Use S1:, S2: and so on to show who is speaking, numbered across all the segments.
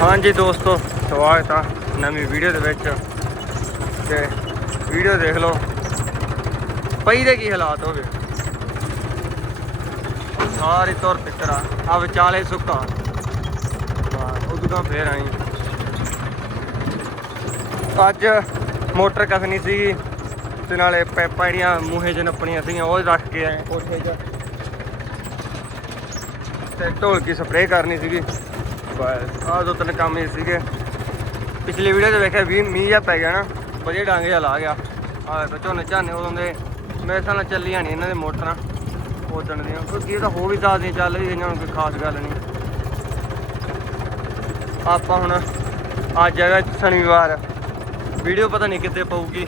S1: ਹਾਂਜੀ ਦੋਸਤੋ ਸਵਾਗਤ ਆ ਨਵੀਂ ਵੀਡੀਓ ਦੇ ਵਿੱਚ। ਤੇ ਵੀਡੀਓ ਦੇਖ ਲਓ। ਪਈ ਦੇ ਕੀ ਹਾਲਾਤ ਹੋ ਗਏ? ਸਾਰੀ ਤੁਰ ਤਿੱਤਰਾ ਆ। ਵਿਚਾਲੇ ਸੁੱਕਾ। ਉਦੋਂ ਤਾਂ ਫੇਰ ਆਈ। ਅੱਜ ਮੋਟਰ ਕਸਣੀ ਸੀ ਤੇ ਨਾਲੇ ਪੈਪਾਂ ਜਿਹੜੀਆਂ ਮੂਹੇ 'ਚ ਨੱਪਣੀਆਂ ਸੀਗੀਆਂ ਉਹ ਰੱਖ ਕੇ ਆਏ। ਕੋਠੇ 'ਚ। ਤੇ ਢੋਲਕੀ ਸਪਰੇਅ ਕਰਨੀ ਸੀਗੀ। ਬਸ, ਆਹ ਦੋ ਤਿੰਨ ਕੰਮ ਹੀ ਸੀਗੇ। ਪਿਛਲੀ ਵੀਡੀਓ 'ਚ ਵੇਖਿਆ ਵੀ ਮੀਂਹ ਜਿਹਾ ਪੈ ਗਿਆ ਨਾ, ਵਧੀਆ ਡਾਂਗੇ ਜਿਹਾ ਲਾ ਗਿਆ। ਆ ਦੇਖੋ, ਝੋਨੇ ਝਾਨੇ ਉਦੋਂ ਦੇ, ਮੇਰੇ ਹਿਸਾਬ ਨਾਲ ਚੱਲੀਆਂ ਨਹੀਂ ਇਹਨਾਂ ਦੇ ਮੋਟਰਾਂ ਉਦਣ ਦੀਆਂ। ਕਿਉਂਕਿ ਇਹ ਤਾਂ ਹੋ ਵੀ ਦੱਸਦੀਆਂ ਚੱਲ ਵੀ ਗਈਆਂ ਹੁਣ ਕੋਈ ਖਾਸ ਗੱਲ ਨਹੀਂ ਆਪਾਂ ਹੁਣ, ਅੱਜ ਹੈਗਾ ਸ਼ਨੀਵਾਰ। ਵੀਡੀਓ ਪਤਾ ਨਹੀਂ ਕਿੱਥੇ ਪਊਗੀ।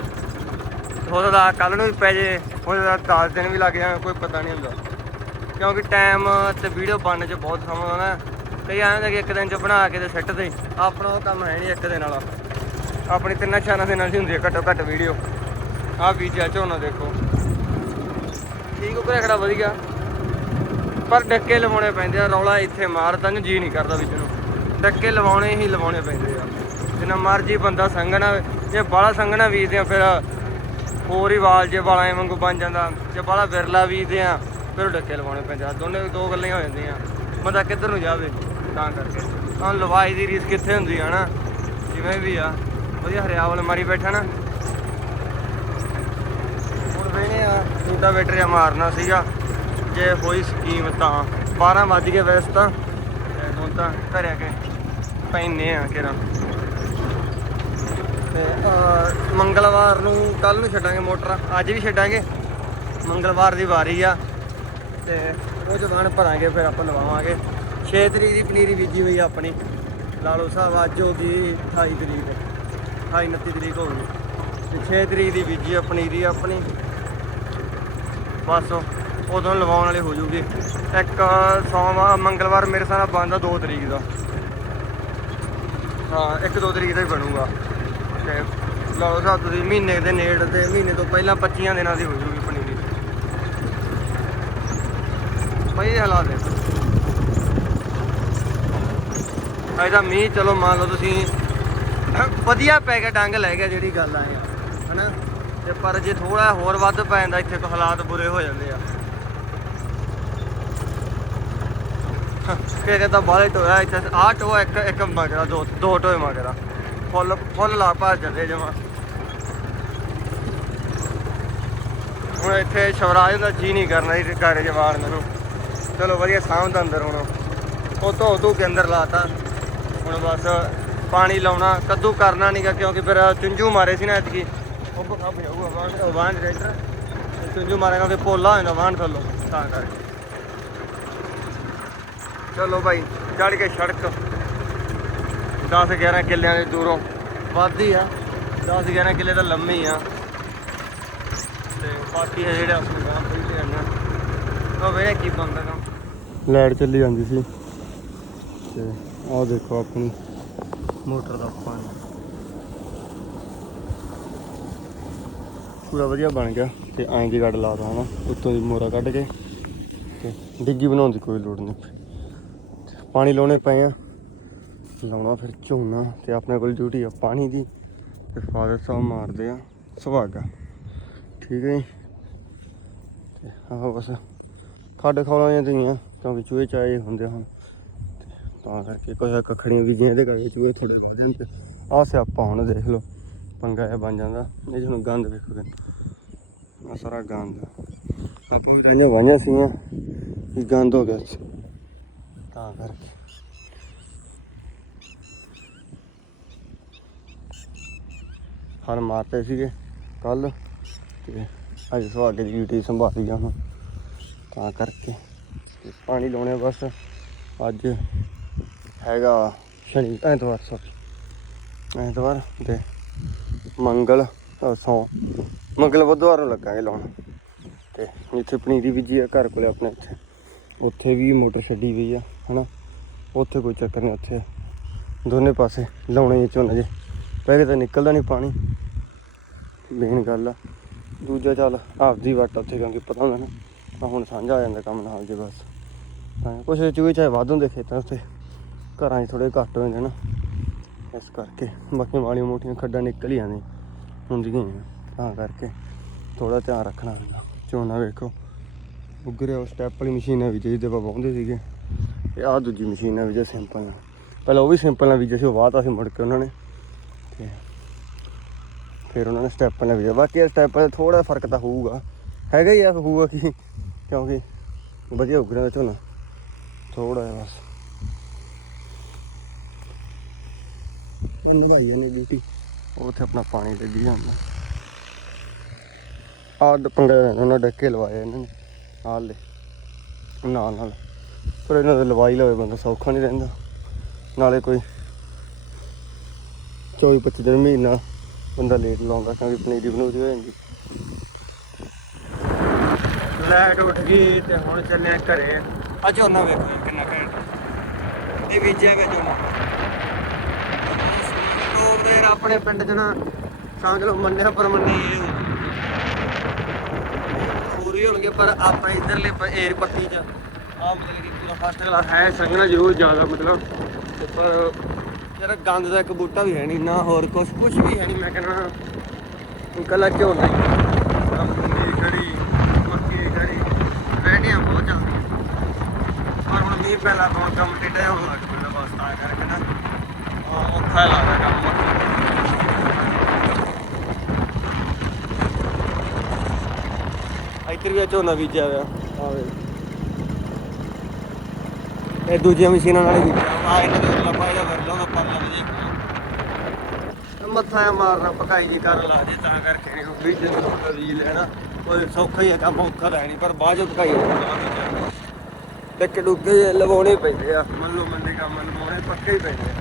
S1: ਉਹਦਾ ਦਾ ਕੱਲ ਨੂੰ ਵੀ ਪੈ ਜੇ ਉਹਦਾ 10 ਦਿਨ ਵੀ ਲੱਗ ਜਾਣ, ਕੋਈ ਪਤਾ ਨਹੀਂ ਹੁੰਦਾ। ਕਿਉਂਕਿ ਟਾਈਮ ਤੇ ਵੀਡੀਓ ਬਣਨ 'ਚ ਬਹੁਤ ਸਮਾਂ ਆਉਂਦਾ ਕਈ ਆਂਦੇ ਕਿ ਇੱਕ ਦਿਨ 'ਚ ਬਣਾ ਕੇ ਤੇ ਸੈੱਟ ਦੇ ਆਪਣਾ ਉਹ ਕੰਮ ਹੈ ਨਹੀਂ ਇੱਕ ਦਿਨ ਵਾਲਾ। ਆਪਣੀ ਤਿੰਨਾਂ ਚਾਰਾਂ ਦਿਨਾਂ ਦੀ ਹੁੰਦੀ ਹੈ ਘੱਟੋ ਘੱਟ ਵੀਡੀਓ ਆਹ ਬੀਜਿਆ ਝੋਨਾ ਦੇਖੋ। ਠੀਕ ਉਹ ਖੜਾ ਵਧੀਆ। ਪਰ ਡੱਕੇ ਲਵਾਉਣੇ ਪੈਂਦੇ ਆ, ਰੌਲਾ ਇੱਥੇ ਮਾਰਦਾ ਨੂੰ ਜੀ ਨਹੀਂ ਕਰਦਾ ਵਿੱਚ ਨੂੰ। ਡੱਕੇ ਲਵਾਉਣੇ ਹੀ ਲਵਾਉਣੇ ਪੈਂਦੇ ਆ। ਜਿੰਨਾ ਮਰਜ਼ੀ ਬੰਦਾ ਸੰਗਣਾ ਜੇ ਬਾਲਾ ਸੰਗਣਾ ਵੀਜਦੇ ਆ, ਫਿਰ ਹੋਰ ਹੀ ਵਾਲ ਜੇ ਵਾਲਾਂ ਵਾਂਗੂ ਬਣ ਜਾਂਦਾ। ਜੇ ਬਾਲਾ ਵਿਰਲਾ ਵੀਜਦੇ ਆ, ਫਿਰ ਉਹ ਡੱਕੇ ਲਵਾਉਣੇ ਪੈਂਦੇ ਆ। ਦੋਨੇ ਦੋ ਗੱਲਾਂ ਹੋ ਜਾਂਦੀਆਂ। ਬੰਦਾ ਕਿੱਧਰ ਨੂੰ ਜਾਵੇ? ਤਾਂ ਕਰਕੇ। ਤਾਂ ਲਵਾਈ ਦੀ ਰੀਸ ਕਿੱਥੇ ਹੁੰਦੀ ਆ ਨਾ? ਜਿਵੇਂ ਵੀ ਆ, ਵਧੀਆ ਹਰਿਆਵਲ ਮਾਰੀ ਬੈਠਾ ਨਾ। ਹੁਣ ਵੇਨੇ ਆ ਟੂਟਾ ਵੇਟਰ ਮਾਰਨਾ ਸੀਗਾ। ਜੇ ਹੋਈ ਸਕੀਮ ਤਾਂ। 12 ਵੱਜ ਗਏ ਵੈਸੇ ਤਾਂ। ਤੇ ਹੁਣ ਤਾਂ ਘਰੇ ਆ ਕੇ ਪੈਨੇ ਆ ਕਿਰਾਂ। ਤੇ ਮੰਗਲਵਾਰ ਨੂੰ ਕੱਲ ਨੂੰ ਛੱਡਾਂਗੇ ਮੋਟਰ। ਅੱਜ ਵੀ ਛੱਡਾਂਗੇ। ਮੰਗਲਵਾਰ ਦੀ ਵਾਰੀ ਆ। ਤੇ ਉਹ ਜਵਾਨ ਭਰਾਂਗੇ, ਫਿਰ ਆਪਾਂ ਲਵਾਵਾਂਗੇ। 6 ਤਰੀਕ ਦੀ ਪਨੀਰੀ ਬੀਜੀ ਹੋਈ ਆਪਣੀ। ਲਾ ਲਓ ਸਾਹਿਬ ਅੱਜ ਹੋ ਗਈ 28 ਤਰੀਕ। 28 29 ਤਰੀਕ ਹੋ ਗਈ। ਤੇ 6 ਤਰੀਕ ਦੀ ਬੀਜੀ ਆ ਪਨੀਰੀ ਆਪਣੀ। ਬਸ, ਉਦੋਂ ਲਵਾਉਣ ਵਾਲੀ ਹੋ ਜੂਗੀ। ਇੱਕ ਸੋਮਵਾਰ, ਮੰਗਲਵਾਰ ਮੇਰੇ ਹਿਸਾਬ ਬੰਦ ਆ 2 ਤਰੀਕ ਦਾ। ਹਾਂ 1-2 ਤਰੀਕ ਦਾ ਹੀ ਬਣੂਗਾ। ਤੇ ਲਓ ਸਾਹਿਬ ਤੁਸੀਂ ਮਹੀਨੇ ਦੇ ਨੇੜ ਤੇ, ਮਹੀਨੇ ਤੋਂ ਪਹਿਲਾਂ 25 ਦਿਨਾਂ ਦੀ ਹੋ ਜੂਗੀ ਪਨੀਰੀ। ਬਈ ਹਾਲਾਤ ਹੈ ਅੱਜ ਇਹਦਾ ਮੀਂਹ, ਚਲੋ ਮੰਨ ਲਓ ਤੁਸੀਂ, ਵਧੀਆ ਪੈ ਗਿਆ, ਡੰਗ ਲੈ ਗਿਆ ਜਿਹੜੀ ਗੱਲ ਆ ਯਾਰ ਹਨਾ? ਤੇ ਪਰ ਜੇ ਥੋੜਾ ਹੋਰ ਵੱਧ ਪੈ ਜਾਂਦਾ, ਇੱਥੇ ਹਾਲਾਤ ਬੁਰੇ ਹੋ ਜਾਂਦੇ ਆ। ਫਿਰ ਕਹਿੰਦਾ ਬਾਲੇ ਟੋਇਆ, ਇੱਥੇ ਆਹ ਟੋਆ ਇੱਕ ਇੱਕ ਮਗਰਾ, ਦੋ ਦੋ ਟੋਏ ਮਗਰਾ। ਫੁੱਲ ਫੁੱਲ ਲਾ ਭਾ ਜਾਂਦੇ ਜਮਾ। ਹੁਣ ਇੱਥੇ ਸ਼ਵਰਾਜ ਦਾ ਜੀ ਨਹੀਂ ਕਰਨਾ ਇਹ ਘਰ ਜਵਾਨ ਮੈਨੂੰ। ਚਲੋ ਵਧੀਆ ਸਾਂਭਦਾ ਅੰਦਰ ਹੁਣ। ਉਹ ਧੋ ਧੂ ਕੇ ਅੰਦਰ ਲਾਤਾ ਹੁਣ ਬਸ ਪਾਣੀ ਲਾਉਣਾ ਕੱਦੂ ਕਰਨਾ ਨਹੀਂਗਾ ਕਿਉਂਕਿ ਫਿਰ ਚੁੰਝੂ ਮਾਰੇ ਸੀ ਨਾ ਇਤਕੀ ਉਹ ਬਖਾ ਜਾਊਗਾ ਵਾਹਣ ਚੁੰਝੂ ਮਾਰੇਗਾ ਫਿਰ ਪੋਲਾ ਹੋ ਜਾਂਦਾ ਵਾਹਣ ਥੱਲੋਂ ਤਾਂ ਕਰਕੇ। ਚਲੋ ਭਾਈ ਚੜ ਕੇ ਸੜਕ। 10 11 ਕਿੱਲਿਆਂ ਦੇ ਦੂਰੋਂ। ਵੱਧਦੀ ਆ। 10 11 ਕਿੱਲੇ ਤਾਂ ਲੰਮੀ ਆ। ਤੇ ਬਾਕੀ ਹੈ ਜਿਹੜੇ ਅਸੀਂ ਗਾਂ ਪਈ ਲੈਣਾ ਉਹ ਵੇ ਕੀ ਬੰਦਾ ਕੰਮ। ਲਾਈਟ ਚੱਲੀ ਜਾਂਦੀ ਸੀ। ਤੇ ਆਹ ਦੇਖੋ ਆਪਣੀ ਮੋਟਰ ਦਾ ਪਾਣੀ। ਪੂਰਾ ਵਧੀਆ ਬਣ ਗਿਆ ਤੇ ਐਂ ਦੀ ਗੱਡ ਲਾਦਾ ਹਨਾ, ਉੱਤੋਂ ਦੀ ਮੋਰਾ ਕੱਢ ਕੇ ਤੇ ਡਿੱਗੀ ਬਣਾਉਣ ਦੀ ਕੋਈ ਲੋੜ ਨਹੀਂ। ਪਾਣੀ ਲਾਉਣੇ ਪਏ ਆ, ਲਾਉਣਾ ਫਿਰ ਝੋਨਾ ਤੇ ਆਪਣੇ ਕੋਲ ਡਿਊਟੀ ਆ ਪਾਣੀ ਦੀ ਤੇ ਫਾਦਰ ਸਾਹਿਬ ਮਾਰਦੇ ਆ ਸੁਹਾਗਾ। ਠੀਕ ਹੈ ਜੀ? ਤੇ ਆਹ ਬਸ, ਖੱਡ ਖੌਲਾਂ ਦੀਆਂ ਕਿਉਂਕਿ ਚੂਹੇ ਚਾਏ ਹੁੰਦੇ ਹਨ ਤਾਂ ਕਰਕੇ ਕੋਈ ਕੱਖੜੀਆਂ ਵੀ ਜਿਹਦੇ ਕਰਕੇ ਚੂਹੇ ਥੋੜੇ ਹੋ ਜਾਂਦੇ ਆਹ ਸਿਆਪਾ ਹੁਣ ਦੇਖ ਲਓ, ਪੰਗਾ ਇਹ ਬਣ ਜਾਂਦਾ। ਇਹ ਹੁਣ ਗੰਦ ਵੇਖੋ ਆ ਸਾਰਾ ਗੰਦ। ਆਪਾਂ ਵੀ ਜਿਹੜੀਆਂ ਵਾਹੀਆਂ ਸੀਗੀਆਂ, ਇਹ ਗੰਦ ਹੋ ਗਿਆ ਤਾਂ ਕਰਕੇ। ਹਲ ਮਾਰਤੇ ਸੀਗੇ ਕੱਲ ਤੇ ਅੱਜ ਸੁਹਾਗੇ ਦੀ ਡਿਊਟੀ ਸੰਭਾਲੀ ਆ ਹੁਣ। ਤਾਂ ਕਰਕੇ। ਪਾਣੀ ਲਾਉਣੇ ਬਸ। ਅੱਜ ਹੈਗਾ ਸ਼ਨੀ ਐਤਵਾਰ ਸੌਰੀ। ਐਤਵਾਰ ਤੇ ਮੰਗਲ ਸੌ ਮੰਗਲ ਬੁੱਧਵਾਰ ਨੂੰ ਲੱਗਾਂਗੇ ਲਾਉਣ। ਤੇ ਜਿੱਥੇ ਪਨੀਰੀ ਬੀਜੀ ਆ ਘਰ ਕੋਲੇ ਆਪਣੇ ਇੱਥੇ। ਉੱਥੇ ਵੀ ਮੋਟਰ ਛੱਡੀ ਹੋਈ ਆ ਹਨਾ? ਉੱਥੇ ਕੋਈ ਚੱਕਰ ਨਹੀਂ ਉੱਥੇ ਦੋਨੇ ਪਾਸੇ ਲਾਉਣੇ ਝੋਨਾ ਜੇ। ਪਹਿਲੇ ਤਾਂ ਨਿਕਲਦਾ ਨਹੀਂ ਪਾਣੀ। ਮੇਨ ਗੱਲ ਆ। ਦੂਜਾ ਚੱਲ ਆਪਦੀ ਵੱਟ ਉੱਥੇ ਕਿਉਂਕਿ ਪਤਾ ਹੁੰਦਾ ਨਾ। ਹੁਣ ਸਾਂਝਾ ਆ ਜਾਂਦਾ ਕੰਮ ਨਾਲ ਜੇ ਬਸ। ਤਾਂ ਕੁਛ ਚੂਹੇ ਚਾਹੇ ਵੱਧ ਹੁੰਦੇ ਖੇਤਾਂ ਉੱਤੇ। ਘਰਾਂ 'ਚ ਥੋੜੇ ਘੱਟ ਹੋ ਜਾਂਦੇ ਨਾ। ਇਸ ਕਰਕੇ ਬਾਕੀ ਮਾੜੀਆਂ ਮੋਟੀਆਂ ਖੱਡਾਂ ਨਿਕਲ ਹੀ ਆਉਂਦੀਆਂ ਹੁੰਦੀਆਂ ਹੀ ਤਾਂ ਕਰਕੇ ਥੋੜਾ ਧਿਆਨ ਰੱਖਣਾ ਹੁੰਦਾ ਝੋਨਾ ਵੇਖੋ ਉੱਗ ਉਹ ਸਟੈਪ ਵਾਲੀ ਮਸ਼ੀਨ ਹੈ ਵੀ ਜਿਹਦੇ ਆਪਾਂ ਪਾਉਂਦੇ ਸੀਗੇ। ਤੇ ਆਹ ਦੂਜੀ ਮਸ਼ੀਨ ਹੈ ਵੀ ਜੇ ਸਿੰਪਲ ਨਾਲ ਪਹਿਲਾਂ ਉਹ ਵੀ ਸਿੰਪਲ ਨਾਲ ਬੀਜਿਆ ਸੀ ਉਹ ਵਾਹਤਾ ਅਸੀਂ ਮੁੜ ਕੇ ਉਹਨਾਂ ਨੇ। ਤੇ ਫਿਰ ਉਹਨਾਂ ਨੇ ਸਟੈਪ ਨਾਲ ਬੀਜਿਆ ਬਾਕੀ ਸਟੈਪ ਦਾ ਥੋੜਾ ਫ਼ਰਕ ਤਾਂ ਹੋਊਗਾ। ਹੈਗਾ ਹੀ ਆ, ਹੋਊਗਾ ਕਿ? ਕਿਉਂਕਿ ਵਧੀਆ ਉੱਗ ਰਿਹਾ ਝੋਨਾ। ਥੋੜਾ ਜਿਹਾ ਬਸ। ਨਵਾਈ ਨੇ ਬੀਟੀ ਉੱਥੇ ਆਪਣਾ ਪਾਣੀ ਲੱਗੀ ਜਾਂਦਾ ਆਹ ਡ- ਪੰਗਾ ਲੈਣਾ ਉਹਨਾਂ ਡੱਕੇ ਲਵਾਏ ਇਹਨਾਂ ਨੇ। ਆਹ ਲੈ ਨਾਲ ਨਾਲ ਪਰ ਇਹਨਾਂ ਦੇ ਲਵਾਈ ਲਵੇ ਬੰਦਾ ਸੌਖਾ ਨਹੀਂ ਰਹਿੰਦਾ। ਨਾਲੇ ਕੋਈ 24 25 ਦਿਨ ਮਹੀਨਾ ਬੰਦਾ ਲੇਟ ਲਾਉਂਦਾ ਕਿਉਂਕਿ ਪਨੀਰੀ ਬਣਾਉਦੀ ਹੋ ਜਾਂਦੀ। ਲਾਈਟ ਉੱਠ ਗਈ ਤੇ ਹੁਣ ਚੱਲੇ ਆ ਘਰੇ। ਆ ਝੋਨਾ ਵੇਖੋ ਕਿੰਨਾ ਘੈਂਟ। ਇਹ ਬੀਜਿਆ ਗਿਆ ਝੋਨਾ ਦੇ ਆਪਣੇ ਪਿੰਡ ਚ ਨਾ ਸਮਝ ਲਓ ਮੰਨਿਆ ਪਰ ਮੰਨੇ। ਇਹ ਪੂਰੀ ਹੋਣਗੇ ਪਰ ਆਪਾਂ ਇਧਰਲੇ ਏਰ ਪੱਤੀ ਚ। ਆ ਮਤਲਬ ਕਿ ਪੂਰਾ ਫਸਟ ਕਲਾਸ ਹੈ ਸੰਗਣਾ ਜ਼ਰੂਰ ਜ਼ਿਆਦਾ ਮਤਲਬ। ਪਰ ਯਾਰ ਗੰਦ ਦਾ ਇੱਕ ਬੂਟਾ ਵੀ ਹੈ ਨਹੀਂ ਨਾ ਹੋਰ ਕੁਝ ਕੁਝ ਵੀ ਹੈ ਨਹੀਂ ਮੈਂ ਕਹਿੰਦਾ ਕੱਲਾ ਝੋਨਾ ਹੀ ਕੰਪਨੀ ਖੜੀ ਮੱਕੀ ਖੜੀ। ਬਹੁਤ ਚੱਲਦੀਆਂ ਪਰ ਹੁਣ ਮੀਂਹ ਪਹਿਲਾਂ ਕੰਮ ਟੇਢਾ ਹੋਣ ਲੱਗ ਪਿਆ ਬਸ ਤਾਂ ਕਰਕੇ ਨਾ। ਔਖਾ ਲੱਗਦਾ ਕੰਮ। ਵੀ ਆ ਝੋਨਾ ਬੀਜਿਆ ਹੋਇਆ। ਆਵੇ ਇਹ ਦੂਜੀਆਂ ਮਸ਼ੀਨਾਂ ਨਾਲ ਹੀ ਬੀਜਿਆ। ਆ ਇਹਨਾਂ ਦੇ ਲੱਪਾ ਇਹਦਾ ਵਰ ਲਾਉਂਦਾ ਪਰਲਾ ਵਜੇ ਮੱਥਾ ਜਿਹਾ ਮਾਰਨਾ ਪਕਾਈ ਜੀ ਕਰਨ ਲਾ ਜੇ ਤਾਂ ਕਰਕੇ ਨਹੀਂ ਬੀਜਣ ਨੂੰ ਕਰੀ ਲੈਣਾ। ਕੋਈ ਸੌਖਾ ਹੀ ਹੈ ਕੰਮ ਔਖਾ ਹੈ ਨਹੀਂ ਪਰ ਬਾਅਦ ਚ ਪਕਾਈ ਤੇ ਜਿਹੇ ਲਵਾਉਣੇ ਪੈਂਦੇ ਆ। ਮੰਨ ਲਓ ਮੰਨੇ ਕੰਮ ਲਵਾਉਣੇ ਪੱਕੇ ਹੀ ਪੈਂਦੇ ਆ।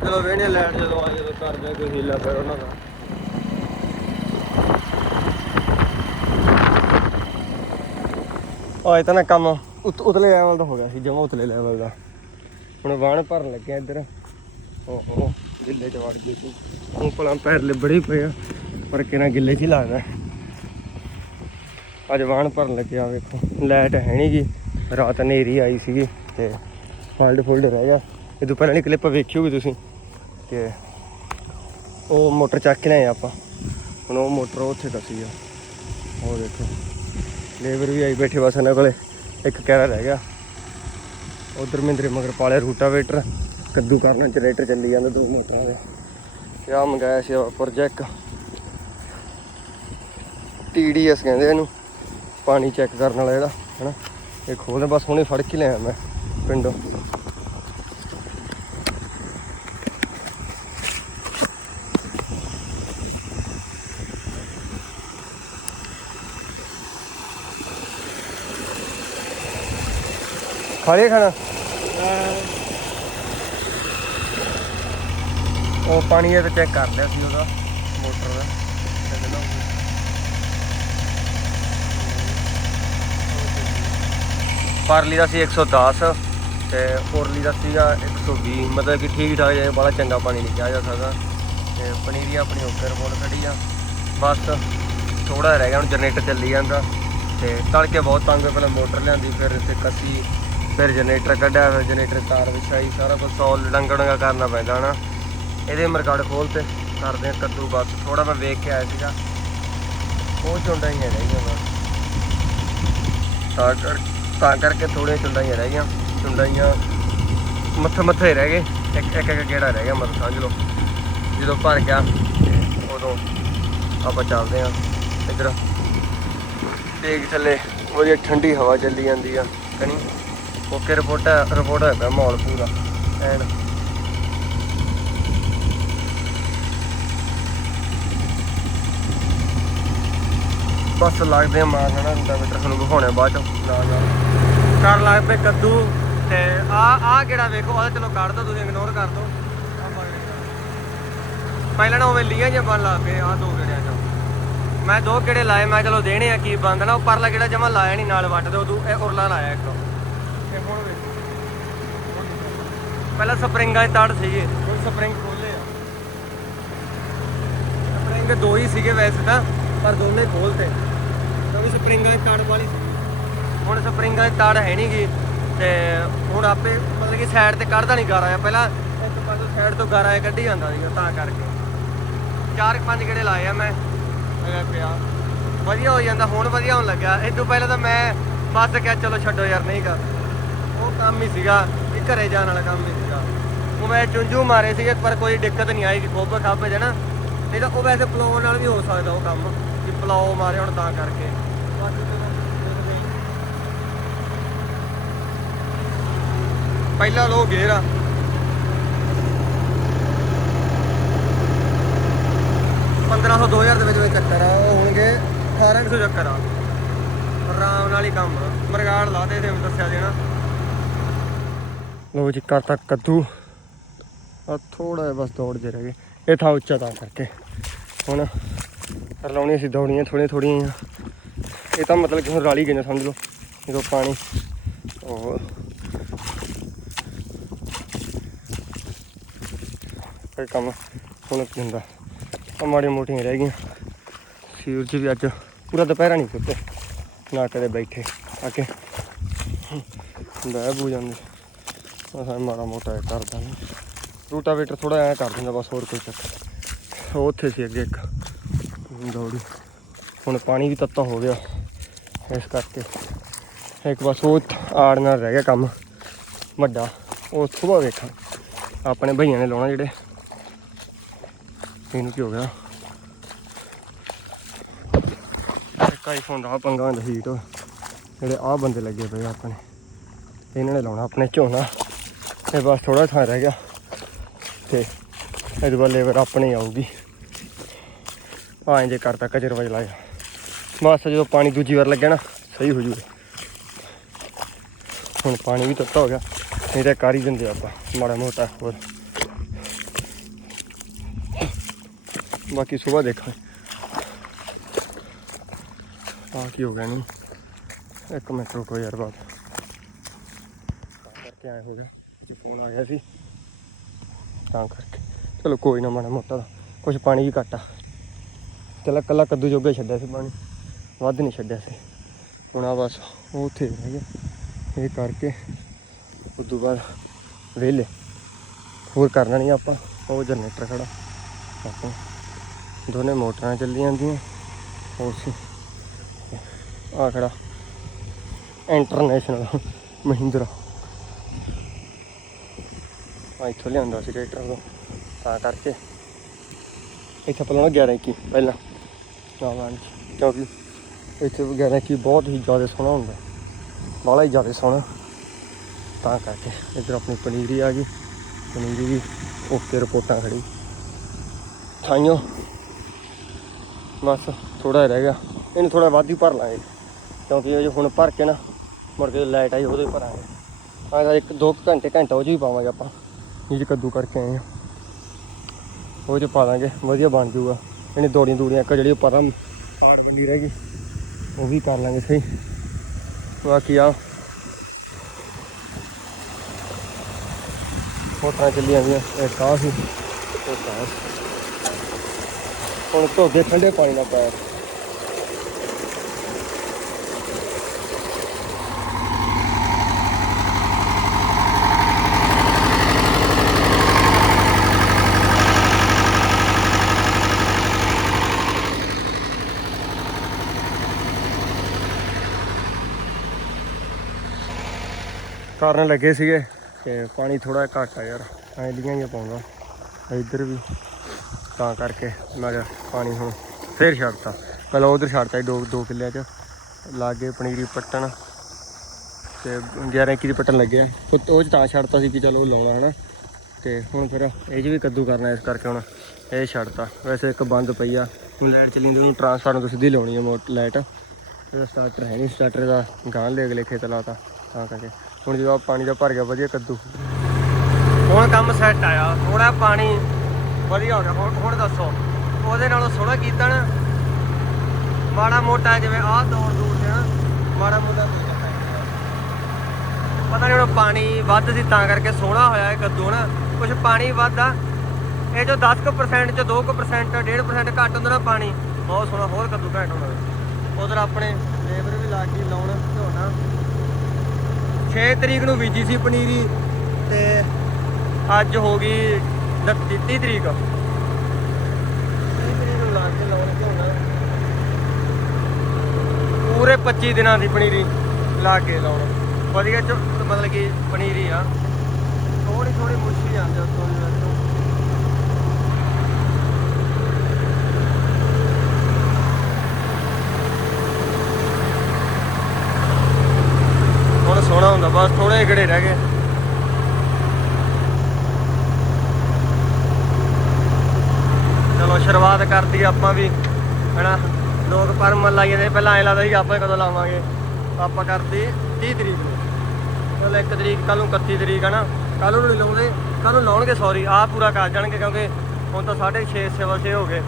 S1: ਚਲੋ ਵੇਹਣੇ ਲੈਟ ਜਦੋਂ ਆ ਜਦੋਂ ਕਰਦੇ ਕੋਈ ਹੀਲਾ ਫਿਰ ਉਹਨਾਂ ਦਾ। ਆ ਤਾਂ ਨਾ ਕੰਮ ਉਤ- ਉਤਲੇ ਲੈਵਲ ਦਾ ਹੋ ਗਿਆ ਸੀ, ਜਮਾ ਉਤਲੇ ਲੈਵਲ ਦਾ। ਹੁਣ ਵਾਣ ਭਰਨ ਲੱਗਿਆ ਇੱਧਰ। ਓਹੋ ਗਿੱਲੇ ਚ ਵੜ ਗਈ ਸੀ। ਹੁਣ ਭਲਾ ਪੈਰ ਲਿਬੜੇ ਪਏ ਆ, ਪਰ ਕਿਹਨਾਂ ਗਿੱਲੇ ਚ ਹੀ ਲੱਗਦਾ ਅੱਜ ਵਾਣ ਭਰਨ ਲੱਗਿਆ, ਵੇਖੋ, ਲਾਈਟ ਹੈ ਨੀ ਗੀ। ਰਾਤ ਹਨੇਰੀ ਆਈ ਸੀਗੀ ਤੇ ਫੋਲਡ ਫੋਲਡ ਰਹਿ ਗਿਆ। ਇਹ ਤੋਂ ਪਹਿਲਾਂ ਵਾਲੀ ਕਲਿੱਪ ਵੇਖਿਓਗੇ ਤੁਸੀਂ। ਤੇ ਉਹ ਮੋਟਰ ਚੱਕ ਕੇ ਲਿਆਏ ਆਪਾਂ। ਹੁਣ ਉਹ ਮੋਟਰ ਉੱਥੇ ਦੱਸੀ ਆ। ਉਹ ਦੇਖੋ। ਲੇਬਰ ਵੀ ਆਈ ਬੈਠੇ ਬਸ ਇਹਨਾਂ ਕੋਲੇ। ਇੱਕ ਕੈਰਾ ਰਹਿ ਗਿਆ। ਉਧਰ ਮਹਿੰਦਰੇ ਮਗਰ ਪਾਲਿਆ ਰੂਟਾਵੇਟਰ। ਕੱਦੂ ਕਰਨਾ ਜਨਰੇਟਰ ਚੱਲੀ ਜਾਂਦਾ ਦੋ ਮੋਟਰਾਂ ਦੇ। ਤੇ ਆ ਮੰਗਾਇਆ ਸੀ ਪ੍ਰੋਜੈਕਟ TDS ਕਹਿੰਦੇ ਇਹਨੂੰ। ਪਾਣੀ ਚੈੱਕ ਕਰਨ ਵਾਲਾ ਜਿਹੜਾ, ਹਨਾ। ਇਹ ਖੋਲਦੇ ਬਸ ਹੁਣੇ ਫੜ ਕੇ ਲਿਆ ਮੈਂ ਪਿੰਡੋਂ। ਖਾ ਲਿਆ ਖਾਣਾ। ਉਹ ਪਾਣੀ ਇਹ ਤਾਂ ਚੈੱਕ ਕਰ ਲਿਆ ਸੀ ਉਹਦਾ, ਮੋਟਰ ਦਾ। ਪਰਲੀ ਦਾ ਸੀ 110 ਤੇ ਉਰਲੀ ਦਾ ਸੀਗਾ 120 ਮਤਲਬ ਕਿ ਠੀਕ ਠਾਕ ਜਿਹਾ ਬੜਾ ਚੰਗਾ ਪਾਣੀ ਨਹੀਂ ਕਿਹਾ ਜਾ ਸਕਦਾ। ਤੇ ਪਨੀਰੀ ਆਪਣੀ ਓਕੇ ਰਿਪੋਰਟ ਖੜੀ ਆ। ਬਸ ਥੋੜਾ ਰਹਿ ਗਿਆ, ਹੁਣ ਜਨਰੇਟਰ ਚੱਲੀ ਜਾਂਦਾ। ਤੇ ਤੜਕੇ ਬਹੁਤ ਤੰਗ ਪਹਿਲਾਂ ਮੋਟਰ ਲਿਆਂਦੀ, ਫਿਰ ਇੱਥੇ ਕੱਸੀ। ਫਿਰ ਜਨਰੇਟਰ ਕੱਢਿਆ, ਫਿਰ ਜਨਰੇਟਰ ਤਾਰ ਵਿਛਾਈ ਸਾਰਾ ਕੁਝ ਸੌਲ ਡੰਗੜੰਗਾ ਕਰਨਾ ਪੈਂਦਾ ਹਨਾ। ਇਹਦੇ ਮਰਕੜ ਖੋਲ ਤੇ ਕਰਦੇ ਆ ਕੱਦੂ ਬਸ। ਥੋੜਾ ਮੈਂ ਵੇਖ ਕੇ ਆਇਆ ਸੀਗਾ। ਉਹ ਚੁੰਡਾਂ ਹੀ ਰਹਿ ਗਈਆਂ ਬਸ। ਤਾਂ ਕਰ ਤਾਂ ਕਰਕੇ ਥੋੜੇ ਚੁੰਡਾਂ ਹੀ ਰਹਿ ਗਈਆਂ। ਚੁੰਡਾਈਆਂ ਮੱਥੇ ਮੱਥੇ ਰਹਿ ਗਏ। ਇੱਕ ਇੱਕ ਇੱਕ ਗੇੜਾ ਰਹਿ ਗਿਆ ਮਤਲਬ ਸਮਝ ਲਓ। ਜਦੋਂ ਭਰ ਗਿਆ, ਉਦੋਂ ਆਪਾਂ ਚੱਲਦੇ ਆ ਇੱਧਰ ਤੇਗ ਥੱਲੇ ਵਧੀਆ ਠੰਡੀ ਹਵਾ ਚੱਲੀ ਜਾਂਦੀ ਆ ਕਣੀ ਓਕੇ ਰਿਪੋਰਟ ਰਿਪੋਰਟ ਹੈ ਮਾਹੌਲ ਪੂਰਾ, ਐਨ। ਬਸ ਲੱਗਦੇ ਮਾਰ ਹਨਾ ਰੂਟਾਵੇਟਰ ਤੁਹਾਨੂੰ ਵਿਖਾਉਣੇ ਬਾਅਦ ਚ, ਨਾਲ ਨਾਲ। ਕਰ ਲੱਗ ਪਏ ਕੱਦੂ ਤੇ ਆ ਆ ਕਿਹੜਾ ਵੇਖੋ, ਆ ਚਲੋ ਕੱਢ ਦੋ, ਤੁਸੀਂ ਇਗਨੋਰ ਕਰ ਦੋ। ਪਹਿਲਾਂ ਨਾ ਉਵੇਂ ਲੀਆਂ ਜੇ ਬਣ ਲਾ ਕੇ ਆ ਦੋ ਗੇੜਿਆਂ ਚ। ਮੈਂ ਦੋ ਕਿਹੜੇ ਲਾਏ, ਮੈਂ ਚਲੋ ਦੇਣੇ ਆ, ਕੀ ਬੰਦ ਨਾ ਉਹ ਪਰਲਾ ਕਿਹੜਾ ਜਮਾ ਲਾਇਆ ਨਹੀਂ, ਨਾਲ ਵੱਟ ਦੋ, ਉਦੋਂ ਇਹ ਉਰਲਾ ਲਾਇਆ ਇੱਕ ਤੇ ਹੁਣ ਵੇਖੋ ਪਹਿਲਾਂ ਸਪਰਿੰਗਾਂ ਦੇ ਤੜ ਸੀਗੇ। ਹੁਣ ਸਪਰਿੰਗ ਖੋਲੇ ਆ। ਸਪਰਿੰਗ ਦੋ ਹੀ ਸੀਗੇ ਵੈਸੇ ਤਾਂ ਪਰ ਦੋਨੇ ਖੋਲਤੇ ਕਿਉਂਕਿ ਸਪਰਿੰਗਾਂ ਦੀ ਤਾੜ ਵਾਲੀ ਹੁਣ ਸਪਰਿੰਗਾਂ ਦੀ ਤਾੜ ਹੈ ਨਹੀਂਗੀ ਤੇ ਹੁਣ ਆਪੇ ਮਤਲਬ ਕਿ ਸਾਈਡ ਤੇ ਕੱਢਦਾ ਨਹੀਂ ਗਾ ਰਿਹਾ ਪਹਿਲਾਂ ਇੱਕ ਸਾਈਡ ਤੋਂ ਗਾਰਾ ਇਹ ਕੱਢੀ ਜਾਂਦਾ ਸੀਗਾ ਤਾਂ ਕਰਕੇ। ਚਾਰ ਪੰਜ ਗੇੜੇ ਲਾਏ ਆ ਮੈਂ। ਅਗਰ ਪਿਆ। ਵਧੀਆ ਹੋ ਜਾਂਦਾ ਹੁਣ ਵਧੀਆ ਹੋਣ ਲੱਗਿਆ। ਇਹ ਤੋਂ ਪਹਿਲਾਂ ਤਾਂ ਮੈਂ ਬਸ ਕਿਹਾ ਚਲੋ ਛੱਡੋ ਯਾਰ ਨਹੀਂ ਕਰ ਉਹ ਕੰਮ ਹੀ ਸੀਗਾ ਕਿ ਘਰੇ ਜਾਣ ਵਾਲਾ ਕੰਮ ਹੀ। ਮੈਂ ਚੁੰਝੂ ਮਾਰੇ ਸੀਗੇ, ਪਰ ਕੋਈ ਦਿੱਕਤ ਨਹੀਂ ਆਈ ਕਿ ਖੋਬੇ ਖਾਬੇ ਜਣਾ ਨਹੀਂ ਤਾਂ ਉਹ ਵੈਸੇ ਪਲਾਉ ਨਾਲ ਵੀ ਹੋ ਸਕਦਾ ਉਹ ਕੰਮ ਕਿ ਪਲਾਉ ਮਾਰੇ ਹੁਣ ਤਾਂ ਕਰਕੇ। ਪਹਿਲਾ ਲੋ ਗੇਰ ਆ। 1500 2000 ਦੇ ਵਿੱਚ ਵਿੱਚ ਚੱਕਰ ਆ, ਉਹ ਹੋਣਗੇ 1800 ਚੱਕਰ ਆ। ਆਰਾਮ ਨਾਲ ਹੀ ਕੰਮ ਆ। ਮਰਗਾੜ ਲਾ ਤੇ ਦੱਸਿਆ ਦੇਣਾ ਲੋ ਜੀ ਕਰਤਾ ਕੱਦੂ। ਆ ਥੋੜਾ ਜਿਹਾ ਬਸ ਦੌੜ ਜੇ ਰਹਿ ਗਏ। ਇਹ ਥਾ ਉੱਚਾ ਤਾਂ ਕਰਕੇ। ਹੁਣ ਰਲਾਉਣੀ ਸੀ, ਦੌੜੀਆਂ ਥੋੜੀਆਂ ਥੋੜੀਆਂ ਇਹ ਤਾਂ ਮਤਲਬ ਕਿ ਹੁਣ ਰਾਲੀ ਗਏ ਸਮਝ ਲਓ, ਜਦੋਂ ਪਾਣੀ। ਉਹ। ਇਹ ਕੰਮ ਹੁਣ ਕੀ ਹੁੰਦਾ? ਆ ਮਾੜੀਆਂ ਮੋਟੀਆਂ ਰਹਿ ਗਈਆਂ। ਸੂਰਜ ਵੀ ਅੱਜ ਪੂਰਾ ਦੁਪਹਿਰਾ ਨਹੀਂ ਸੁੱਤੇ ਨਾ ਕਦੇ ਬੈਠੇ, ਆ ਕੇ ਬਹਿ ਬੂ ਜਾਂਦੇ ਅਸਾਂ ਮਾੜਾ ਮੋਟਾ ਕਰਦਾ। ਨਹੀਂ ਰੂਟਾਵੇਟਰ ਥੋੜਾ ਐ ਕਰ ਦਿੰਦਾ ਬਸ ਹੋਰ ਕੋਈ ਚੱਕਰ ਉਹ ਉੱਥੇ ਸੀ ਅੱਗੇ ਇੱਕ ਦੌੜੀ। ਹੁਣ ਪਾਣੀ ਵੀ ਤੱਤਾ ਹੋ ਗਿਆ ਇਸ ਕਰਕੇ। ਇੱਕ ਬਸ ਉਹ ਆੜ ਨਾਲ ਰਹਿ ਗਿਆ ਕੰਮ। ਵੱਡਾ। ਉਹ ਸੁਬਾਹ ਵੇਖਾਂ। ਆਪਣੇ ਭਈਆਂ ਨੇ ਲਾਉਣਾ ਜਿਹੜੇ। ਇਹਨੂੰ ਕੀ ਹੋ ਗਿਆ? ਇੱਕ ਆਈਫੋਨ ਦਾ ਆਹ ਪੰਗਾ ਹੁੰਦਾ ਹੀਟ ਜਿਹੜੇ ਆਹ ਬੰਦੇ ਲੱਗੇ ਪਏ ਆਪਣੇ। ਇਹਨਾਂ ਨੇ ਲਾਉਣਾ ਆਪਣੇ ਝੋਨਾ। ਤੇ ਬਸ ਥੋੜਾ ਥਾਂ ਰਹਿ ਗਿਆ। ਤੇ ਇਹਦੇ ਬਾਅਦ ਲੇਬਰ ਆਪਣੇ ਆਊਗੀ। ਭਾਂ ਜੇ ਕਰਤਾ ਕਚਰ ਵਜ ਲਾਇਆ। ਬਸ ਜਦੋਂ ਪਾਣੀ ਦੂਜੀ ਵਾਰ ਲੱਗਿਆ ਨਾ, ਸਹੀ ਹੋ ਜੂਗਾ। ਹੁਣ ਪਾਣੀ ਵੀ ਤੱਤਾ ਹੋ ਗਿਆ, ਨਹੀਂ ਤਾਂ ਕਰ ਹੀ ਦਿੰਦੇ ਆਪਾਂ, ਮਾੜਾ ਮੋਟਾ ਹੋਰ। ਬਾਕੀ ਸਵੇਰ ਦੇਖਾਂ ਆ ਕੀ ਹੋ ਗਿਆ ਨਹੀਂ ਇੱਕ ਮਿੰਟ ਰੁਕੋ ਯਾਰ ਬਾਤ ਕਰਕੇ ਆਏ ਹੋ ਗਿਆ ਜੀ। ਫੋਨ ਆ ਗਿਆ ਸੀ। ਤਾਂ ਕਰਕੇ। ਚਲੋ ਕੋਈ ਨਾ ਮਾੜਾ ਮੋਟਾ ਕੁਝ ਪਾਣੀ ਵੀ ਘੱਟ ਆ। ਚਲਾ ਕੱਲਾ ਕੱਦੂ ਜੋਗਾ ਛੱਡਿਆ ਸੀ ਪਾਣੀ। ਵੱਧ ਨਹੀਂ ਛੱਡਿਆ ਸੀ। ਹੁਣ ਆ ਬਸ, ਉਹ ਉੱਥੇ ਰਹਿ ਗਿਆ। ਇਹ ਕਰਕੇ ਉਸ ਤੋਂ ਬਾਅਦ ਵਿਹਲੇ। ਹੋਰ ਕਰਨਾ ਨਹੀਂ ਆਪਾਂ, ਉਹ ਜਨਰੇਟਰ ਖੜਾ। ਆਪਾਂ ਦੋਨੇ ਮੋਟਰਾਂ ਚੱਲੀ ਜਾਂਦੀਆਂ। ਉਸ ਆ ਖੜਾ। ਇੰਟਰਨੈਸ਼ਨਲ ਮਹਿੰਦਰਾ। ਆ ਇੱਥੋਂ ਲਿਆਂਦਾ ਸੀ ਟਰੈਕਟਰ ਤੋਂ ਤਾਂ ਕਰਕੇ ਇੱਥੇ ਪਲਾਉਣਾ 11 ਕੀ ਪਹਿਲਾਂ ਨਾਵਾਂ ਕਿਉਂਕਿ ਇੱਥੇ 11 ਕੀ ਬਹੁਤ ਹੀ ਜ਼ਿਆਦਾ ਸੋਹਣਾ ਹੁੰਦਾ ਬਾਲਾ ਹੀ ਜ਼ਿਆਦਾ ਸੋਹਣਾ ਤਾਂ ਕਰਕੇ ਇੱਧਰ ਆਪਣੀ ਪਨੀਰੀ ਆ ਗਈ ਪਨੀਰੀ ਵੀ ਓਕੇ ਰਿਪੋਰਟਾਂ ਖੜੀ ਥਾਈਓ ਬਸ ਥੋੜਾ ਰਹਿ ਗਿਆ ਇਹਨੂੰ ਥੋੜਾ ਵੱਧ ਹੀ ਭਰ ਲਾਂਗੇ ਕਿਉਂਕਿ ਇਹ ਜੋ ਹੁਣ ਭਰ ਕੇ ਨਾ ਮੁੜ ਕੇ ਲਾਈਟ ਆਈ ਉਹਦੇ ਭਰਾਂਗੇ ਆ ਇੱਕ ਦੋ ਕੁ ਘੰਟੇ ਘੰਟਾ ਉਹ 'ਚ ਵੀ ਪਾਵਾਂਗੇ ਆਪਾਂ ਇਹ ਕੱਦੂ ਕਰਕੇ ਆਏ ਆ। ਉਹ 'ਚ ਪਾ ਦਾਂਗੇ, ਵਧੀਆ ਬਣ ਜਾਊਗਾ। ਇਹਨੇ ਦੌੜੀਆਂ ਦੂੜੀਆਂ ਇੱਕ ਜਿਹੜੀ ਪਰਾਂ ਆੜ ਬੰਦੀ ਰਹਿ ਗਈ। ਉਹ ਵੀ ਕਰ ਲਾਂਗੇ ਸਹੀ। ਬਾਕੀ ਆ। ਮੋਟਰਾਂ ਚੱਲੀਆਂ ਗਈਆਂ ਇਹ ਕਾਹ ਸੀ ਹੁਣ ਧੋਗੇ ਠੰਡੇ ਪਾਣੀ ਨਾਲ ਪੈਰ ਕਰਨ ਲੱਗੇ ਸੀਗੇ ਤੇ ਪਾਣੀ ਥੋੜਾ ਘੱਟ ਆ ਯਾਰ, ਐ ਲੀਆਂ ਹੀ ਪਾਉਂਦਾ। ਇੱਧਰ ਵੀ, ਤਾਂ ਕਰਕੇ ਮੈਂ ਕਿਹਾ ਪਾਣੀ ਹੁਣ ਫੇਰ ਛੱਡਤਾ। ਪਹਿਲਾਂ ਉਧਰ ਛੱਡਤਾ ਸੀ ਦੋ ਦੋ ਕਿੱਲਿਆਂ 'ਚ। ਲਾਗੇ ਪਨੀਰੀ ਪੱਟਣ ਤੇ 11 ਕੀ ਦੀ ਪੱਟਣ ਲੱਗਿਆ ਉਹ 'ਚ ਤਾਂ ਛੱਡਤਾ ਸੀ ਕਿ ਚਲੋ ਲਾਉਣਾ ਹਨਾ। ਤੇ ਹੁਣ ਫਿਰ ਇਹ 'ਚ ਵੀ ਕੱਦੂ ਕਰਨਾ ਇਸ ਕਰਕੇ ਹੁਣ ਇਹ ਛੱਡਤਾ। ਵੈਸੇ ਇੱਕ ਬੰਦ ਪਈ ਆ। ਹੁਣ ਲਾਈਟ ਚੱਲੀ ਜਾਂਦੀ ਉਹਨੂੰ ਟਰਾਂਸਫਾਰਮਰ ਤੋਂ ਸਿੱਧੀ ਲਾਉਣੀ ਆ ਮੋਟ ਲਾਈਟ। ਇਹਦਾ ਸਟਾਰਟਰ ਹੈ ਨਹੀਂ ਸਟਾਰਟਰ ਦਾ ਗਾਂ ਲੈ ਅਗਲੇ ਖੇਤ ਲਾਤਾ, ਤਾਂ ਕਰਕੇ। ਹੁਣ ਜਦੋਂ ਆਹ ਪਾਣੀ ਦਾ ਭਰ ਗਿਆ, ਵਧੀਆ ਕੱਦੂ। ਹੁਣ ਕੰਮ ਸੈੱਟ ਆਇਆ। ਥੋੜਾ ਪਾਣੀ ਵਧੀਆ ਹੋ ਗਿਆ। ਹੁਣ ਹੁਣ ਦੱਸੋ, ਉਹਦੇ ਨਾਲੋਂ ਸੋਹਣਾ ਕੀਤਾ ਨਾ? ਮਾੜਾ ਮੋਟਾ ਜਿਵੇਂ ਆਹ ਦੌੜ ਦੂਰ ਤੇ ਨਾ, ਮਾੜਾ ਮੋਟਾ ਪਤਾ ਨਹੀਂ ਹੁਣ ਪਾਣੀ ਵੱਧ ਸੀ, ਤਾਂ ਕਰਕੇ ਸੋਹਣਾ ਹੋਇਆ ਇਹ ਕੱਦੂ ਨਾ। ਕੁਝ ਪਾਣੀ ਵੱਧ ਆ ਇਹ ਜੋ 10% ਚ 2% 1.5% ਘੱਟ ਹੁੰਦਾ ਨਾ ਪਾਣੀ, ਬਹੁਤ ਸੋਹਣਾ, ਹੋਰ ਕੱਦੂ ਘੱਟ ਹੁੰਦਾ। ਉਧਰ ਆਪਣੇ ਲੇਬਰ ਵੀ ਲਾ ਕੇ ਲਾਉਣ, ਝੋਨਾ। 6 ਤਰੀਕ ਨੂੰ ਬੀਜੀ ਸੀ ਪਨੀਰੀ ਤੇ ਅੱਜ ਹੋ ਗਈ 30 ਤਰੀਕ। 30 ਤਰੀਕ ਨੂੰ ਲਾ ਕੇ ਲਾਉਣ ਝੋਨਾ ਪੂਰੇ 25 ਦਿਨਾਂ ਦੀ ਪਨੀਰੀ ਲਾ ਕੇ ਲਾਉਣਾ। ਵਧੀਆ ਚ ਮਤਲਬ ਕਿ ਪਨੀਰੀ ਆ। ਥੋੜੀ ਥੋੜੀ ਮੁੱਛੀ ਜਾਂਦੇ ਉੱਤੋਂ ਦੀ ਵੈਸੇ ਨੂੰ। ਹੁਣ ਸੋਹਣਾ ਹੁੰਦਾ ਬਸ ਰਹਿ ਗਏ? ਚਲੋ, ਸ਼ੁਰੂਆਤ ਕਰਦੀ ਆਪਾਂ ਵੀ, ਹਨਾ? ਲੋਕ ਪਰਮਲ ਲਾਈ ਜਾਂਦੇ ਪਹਿਲਾਂ ਐ ਲੱਗਦਾ ਸੀ ਆਪਾਂ ਕਦੋਂ ਲਾਵਾਂਗੇ। ਆਪਾਂ ਕਰਦੀ 30 ਤਰੀਕ ਨੂੰ। ਚਲੋ 1 ਤਰੀਕ ਕੱਲ ਨੂੰ 31 ਤਰੀਕ ਹੈ ਨਾ ਕੱਲ ਨੂੰ ਨਹੀਂ ਲਾਉਂਦੇ ਕੱਲ ਨੂੰ ਲਾਉਣਗੇ ਸੌਰੀ ਆਹ ਪੂਰਾ ਕਰ ਜਾਣਗੇ ਕਿਉਂਕਿ ਹੁਣ ਤਾਂ 6:30 ਸਵਾ ਛੇ ਹੋ ਗਏ।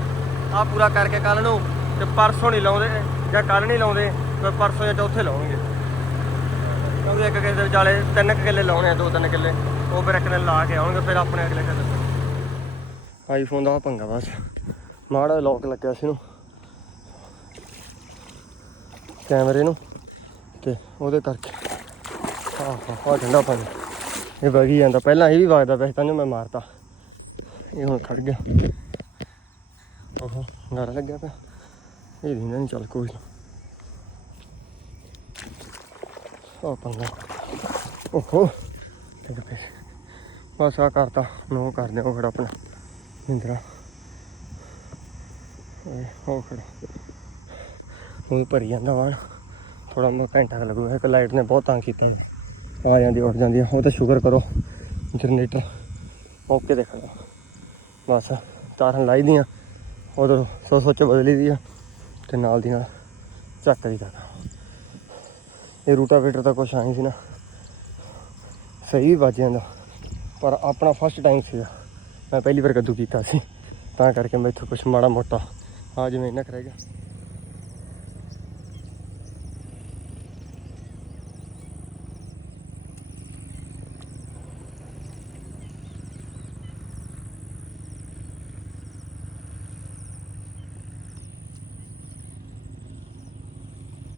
S1: ਆਹ ਪੂਰਾ ਕਰਕੇ ਕੱਲ ਨੂੰ ਤੇ ਪਰਸੋਂ ਨਹੀਂ ਲਾਉਂਦੇ, ਜਾਂ ਕੱਲ ਨਹੀਂ ਲਾਉਂਦੇ ਤੇ ਪਰਸੋਂ ਜਾਂ ਚੌਥੇ ਲਾਉਣਗੇ। ਕਿਉਂਕਿ ਇੱਕ ਕਿੱਲੇ ਦੇ ਵਿਚਾਲੇ ਤਿੰਨ ਕਿੱਲੇ ਲਾਉਣੇ ਆ, ਦੋ ਤਿੰਨ ਕਿੱਲੇ। ਉਹ ਫਿਰ ਇੱਕ ਦਿਨ ਲਾ ਕੇ ਆਉਣਗੇ, ਫਿਰ ਆਪਣੇ ਅਗਲੇ ਕਿੱਲੇ ਆਈਫੋਨ ਦਾ ਪੰਗਾ ਬਸ। ਮਾੜਾ ਲੋਕ ਲੱਗਿਆ ਸੀ ਨੂੰ ਕੈਮਰੇ ਨੂੰ। ਤੇ ਉਹਦੇ ਕਰਕੇ। ਆਹ ਆਹ ਠੰਡਾ ਪਾਣੀ। ਇਹ ਵਗੀ ਜਾਂਦਾ। ਪਹਿਲਾਂ ਇਹ ਵੀ ਵਗਦਾ ਪਿਆ ਸੀ ਤਾਂ ਮੈਂ ਮਾਰਤਾ। ਇਹ ਹੁਣ ਖੜ ਗਿਆ। ਉਹ ਗਾਰਾ ਲੱਗਿਆ ਪਿਆ। ਇਹ ਨਹੀਂ ਚੱਲ ਕੋਈ ਨਾ। ਉਹ ਪੰਗਾ। ਓਹੋ। ਤੇ ਫਿਰ। ਬਸ ਆ ਕਰਤਾ। ਨੋ ਕਰਦੇ ਉਹ ਖੜਾ ਆਪਣਾ। ਮਿੰਦਰਾ ਉਹ ਖੜਾ। ਉਹ ਭਰੀ ਜਾਂਦਾ ਵਾਣ ਥੋੜਾ ਮੋ ਘੰਟਾ ਲੱਗੂਗਾ। ਇੱਕ ਲਾਈਟ ਨੇ ਬਹੁਤ ਤੰਗ ਕੀਤਾ। ਆ ਜਾਂਦੀ, ਉੱਠ ਜਾਂਦੀ। ਉਹ ਤਾਂ ਸ਼ੁਕਰ ਕਰੋ। ਜਨਰੇਟਰ ਓਕੇ ਦੇਖਦਾ ਬਸ ਤਾਰਾਂ ਲਾਈ ਦੀਆਂ। ਉਦੋਂ ਸੋ ਸੋਚ ਬਦਲੀ ਦੀਆਂ ਆ। ਤੇ ਨਾਲ ਦੀ ਨਾਲ ਚੱਕ ਦੀ ਦਾ ਇਹ ਰੂਟਾਵੇਟਰ ਤਾਂ ਕੁਛ ਆਈ ਸੀ ਨਾ। ਸਹੀ ਵੀ ਵੱਜ ਜਾਂਦਾ। ਪਰ ਆਪਣਾ ਫਸਟ ਟਾਈਮ ਸੀਗਾ। ਮੈਂ ਪਹਿਲੀ ਵਾਰ ਕੱਦੂ ਕੀਤਾ ਸੀ। ਤਾਂ ਕਰਕੇ ਮੈਥੋਂ ਕੁਛ ਮਾੜਾ ਮੋਟਾ ਆ ਜਿਵੇਂ ਇੰਨਾ ਕੁ ਰਹਿ ਗਿਆ।